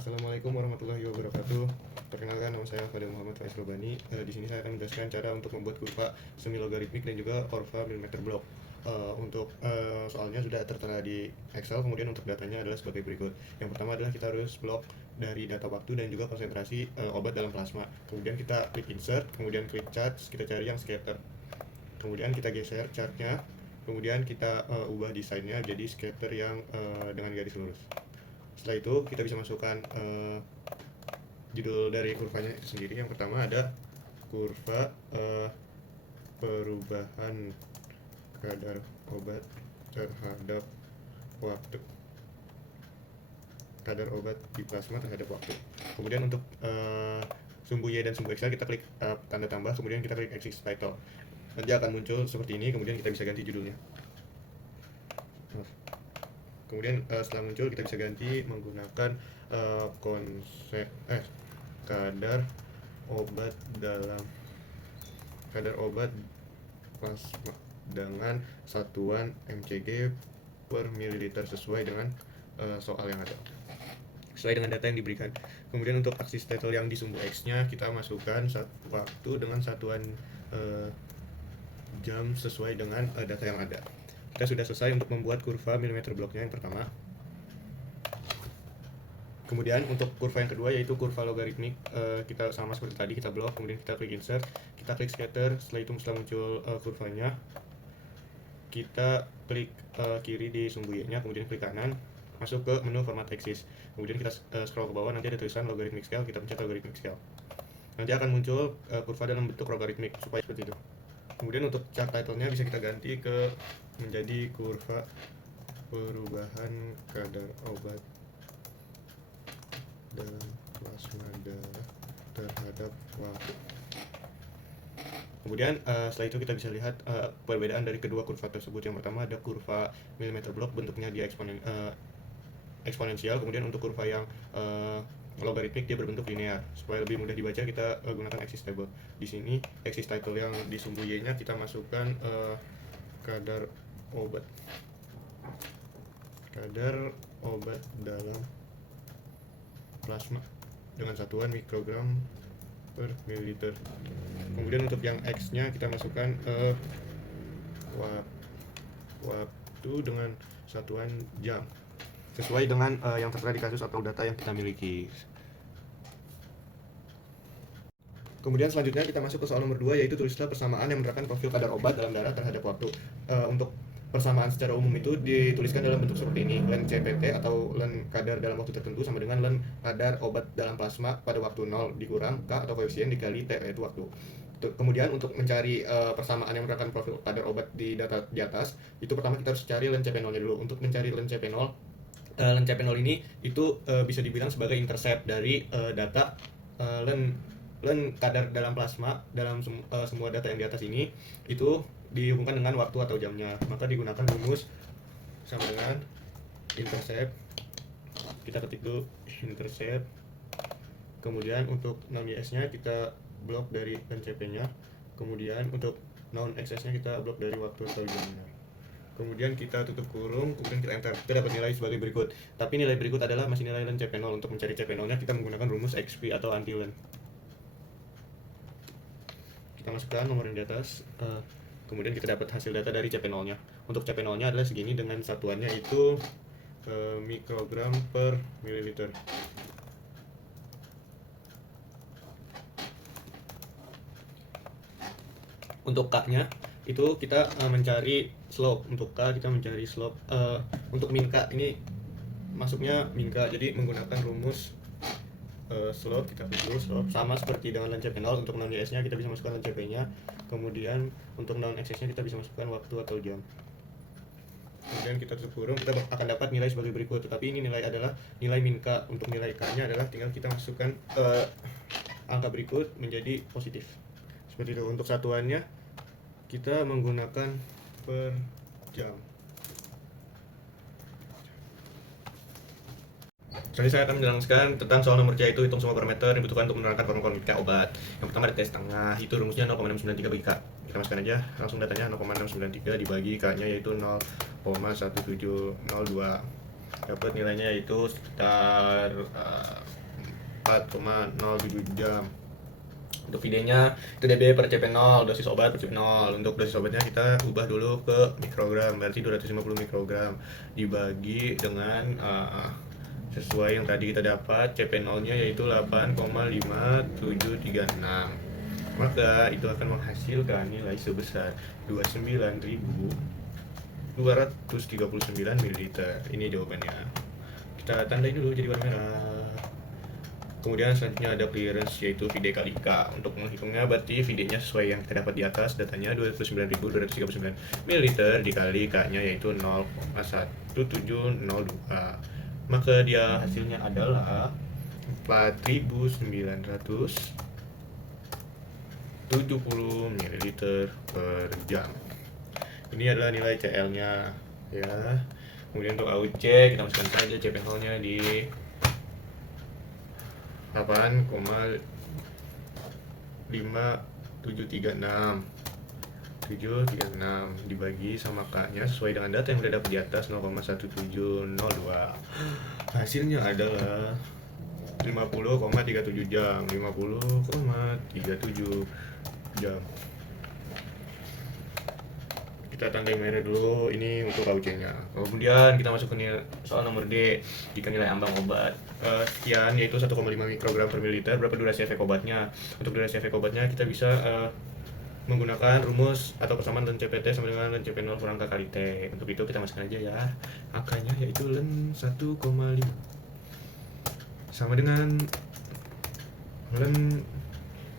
Assalamualaikum warahmatullahi wabarakatuh. Perkenalkan, nama saya Fadil Muhammad Faiz Robani. Di sini saya akan menjelaskan cara untuk membuat kurva semi logaritmik dan juga kurva milimeter blok. Soalnya sudah tertera di Excel, kemudian untuk datanya adalah sebagai berikut. Yang pertama adalah kita harus blok dari data waktu dan juga konsentrasi obat dalam plasma. Kemudian kita klik insert, kemudian klik charts, kita cari yang scatter. Kemudian kita geser chartnya, kemudian kita ubah desainnya jadi scatter yang dengan garis lurus. Setelah itu kita bisa masukkan judul dari kurvanya itu sendiri. Yang pertama ada kurva perubahan kadar obat terhadap waktu, kadar obat di plasma terhadap waktu. Kemudian untuk sumbu Y dan sumbu Excel kita klik tanda tambah, kemudian kita klik axis title. Nanti akan muncul seperti ini, kemudian kita bisa ganti judulnya. Kemudian setelah muncul kita bisa ganti menggunakan kadar obat plasma dengan satuan mcg per mililiter sesuai dengan soal yang ada, sesuai dengan data yang diberikan. Kemudian untuk axis title yang di sumbu X nya kita masukkan waktu dengan satuan jam sesuai dengan data yang ada. Kita sudah selesai untuk membuat kurva milimeter bloknya yang pertama. Kemudian untuk kurva yang kedua yaitu kurva logaritmik, kita sama seperti tadi, kita blok, kemudian kita klik insert, kita klik scatter. Setelah muncul kurvanya, kita klik kiri di sumbu Y-nya, kemudian klik kanan, masuk ke menu format axis. Kemudian kita scroll ke bawah, nanti ada tulisan logarithmic scale, kita pencet logarithmic scale. Nanti akan muncul kurva dalam bentuk logaritmik supaya seperti itu. Kemudian untuk chart title-nya bisa kita ganti menjadi kurva perubahan kadar obat dalam plasma darah terhadap waktu. Kemudian setelah itu kita bisa lihat perbedaan dari kedua kurva tersebut. Yang pertama ada kurva milimeter blok, bentuknya dia eksponensial. Kemudian untuk kurva yang logaritmik dia berbentuk linear. Supaya lebih mudah dibaca kita gunakan axis table. Di sini axis title yang di sumbu Y-nya kita masukkan kadar obat dalam plasma dengan satuan mikrogram per mililiter. Kemudian untuk yang X nya kita masukkan waktu dengan satuan jam sesuai dengan yang tertera di kasus atau data yang kita miliki. Kemudian selanjutnya kita masuk ke soal nomor 2, yaitu tulislah persamaan yang menerapkan profil kadar obat dalam darah terhadap waktu. Untuk persamaan secara umum itu dituliskan dalam bentuk seperti ini. Len CPT atau len kadar dalam waktu tertentu sama dengan len kadar obat dalam plasma pada waktu 0 dikurang K atau koefisien dikali T, yaitu waktu. Kemudian untuk mencari persamaan yang menerapkan profil kadar obat di data di atas, itu pertama kita harus cari len CP0-nya dulu. Untuk mencari len CP0, len CP0 ini itu bisa dibilang sebagai intercept dari data len kadar dalam plasma dalam semua data yang di atas ini itu dihubungkan dengan waktu atau jamnya. Maka digunakan rumus sama dengan intercept. Kita ketik dulu intercept. Kemudian untuk noun YS nya kita blok dari len CP nya. Kemudian untuk noun XS nya kita blok dari waktu atau jamnya. Kemudian kita tutup kurung, kemudian kita enter. Kita dapat nilai sebagai berikut. Tapi nilai berikut adalah masih nilai len CP0. Untuk mencari CP0 nya kita menggunakan rumus XP atau anti-len. Kita masukkan nomor yang di atas, kemudian kita dapat hasil data dari CP0 nya. Untuk CP0 nya adalah segini dengan satuannya itu mikrogram per mililiter. Untuk K nya itu kita mencari slope. Untuk K kita mencari slope. Untuk min K ini masuknya min K, jadi menggunakan rumus slope. Kita pilih slope sama seperti dengan len CP0. Untuk noun YS nya kita bisa masukkan len CP nya. Kemudian untuk noun XS nya kita bisa masukkan waktu atau jam. Kemudian kita tutup kurung, kita akan dapat nilai sebagai berikut. Tetapi ini nilai adalah nilai min K. Untuk nilai K nya adalah tinggal kita masukkan angka berikut menjadi positif seperti itu. Untuk satuannya kita menggunakan per jam. Selanjutnya saya akan menjelaskan tentang soal nomor C, yaitu hitung semua parameter yang dibutuhkan untuk menerangkan formula obat. Yang pertama ada T setengah, itu rumusnya 0,693 bagi K. Kita masukkan aja langsung datanya 0,693 dibagi K nya yaitu 0,1702. Dapat nilainya yaitu sekitar 4,07 jam. Untuk videonya itu dB per CP0, dosis obat per CP0. Untuk dosis obatnya kita ubah dulu ke mikrogram, berarti 250 mikrogram dibagi dengan sesuai yang tadi kita dapat CP0 nya yaitu 8,5736, maka itu akan menghasilkan nilai sebesar 29.239 ml. Ini jawabannya. Kita tandai dulu jadi warna merah. Kemudian selanjutnya ada clearance yaitu VD kali K. Untuk menghitungnya berarti VD-nya sesuai yang kita dapat di atas, datanya 29.239 ml dikali K-nya yaitu 0,1702. Maka dia hasilnya adalah 4.970 ml per jam. Ini adalah nilai CL-nya ya. Kemudian untuk AUC kita masukkan saja CP0-nya di 8,5736 dibagi sama K-nya sesuai dengan data yang sudah dapat di atas 0,1702. Hasilnya adalah 50,37 jam. 50,37 jam. Kita tandai merah dulu, ini untuk AUC-nya. Kemudian kita masuk ke soal nomor D. Jika nilai ambang obat sekian yaitu 1,5 mikrogram per mililiter, berapa durasi efek obatnya? Untuk durasi efek obatnya kita bisa menggunakan rumus atau persamaan ln CPT sama dengan ln CP0 kurang K kali T. Untuk itu kita masukkan aja ya angkanya, yaitu ln 1,5 sama dengan ln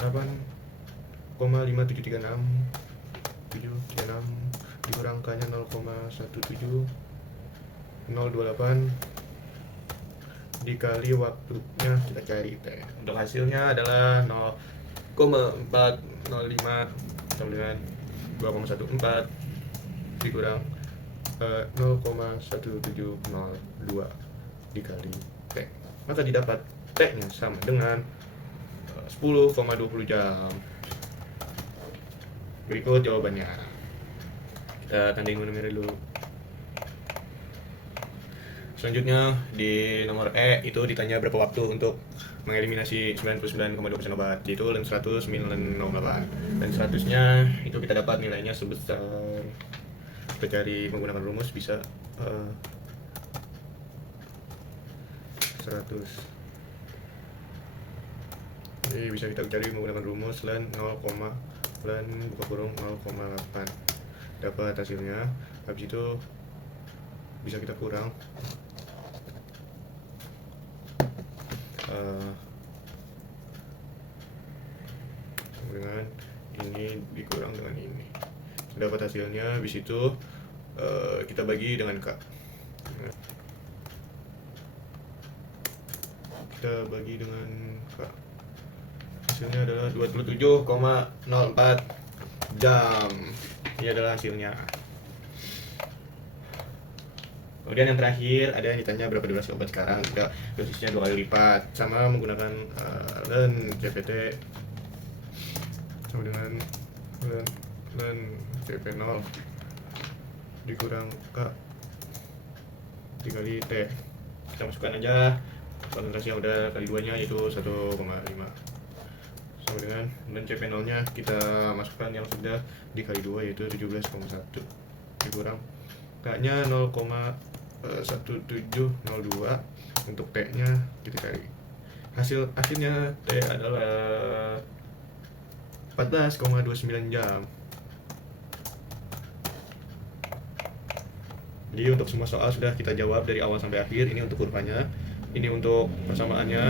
8,5736 dikurang K-nya 0,17028 dikali waktunya kita cari T. Untuk hasilnya adalah 0,405 sama dengan 2,14 dikurang 0,1702 dikali T. Maka didapat T-nya sama dengan 10,20 jam. Berikut jawabannya. Kita tandain warna merah dulu. Selanjutnya di nomor E itu ditanya berapa waktu untuk mengeliminasi 99,2% obat, yaitu ln 100 min ln 08. Dan 100 nya itu kita dapat nilainya sebesar, kita cari menggunakan rumus bisa 100. Jadi bisa kita cari menggunakan rumus ln 0, ln buka kurung 0,8, dapat hasilnya. Habis itu bisa kita kurang dengan ini dikurang dengan ini, dapat hasilnya. Habis itu kita bagi dengan K, kita bagi dengan K, hasilnya adalah 27,04 jam. Ini adalah hasilnya. Kemudian yang terakhir ada yang ditanya berapa durasi obat sekarang. Udah dosisnya 2 kali lipat, sama menggunakan ln CPT sama dengan ln CP0 dikurang K dikali T. Kita masukkan aja konsentrasi yang udah kali 2 nya yaitu 1,5 sama dengan ln CP0 nya kita masukkan yang sudah dikali 2 yaitu 17,1 dikurang K nya 0,1702. Untuk T nya kita cari. Akhirnya T adalah 14,29 jam. Jadi untuk semua soal sudah kita jawab dari awal sampai akhir. Ini untuk kurvanya, ini untuk persamaannya,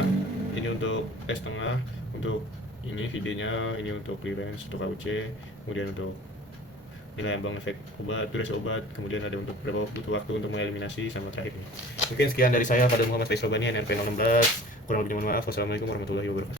ini untuk S tengah, untuk ini videonya, ini untuk clearance, untuk AUC, kemudian untuk nilai ambang efek obat, durasi obat, kemudian ada untuk berapa butuh waktu untuk mengeliminasi, sama terakhir ini. Mungkin sekian dari saya pada Muhammad Faiz Robani, NRP 016. Kurang lebihnya mohon maaf. Wassalamualaikum warahmatullahi wabarakatuh.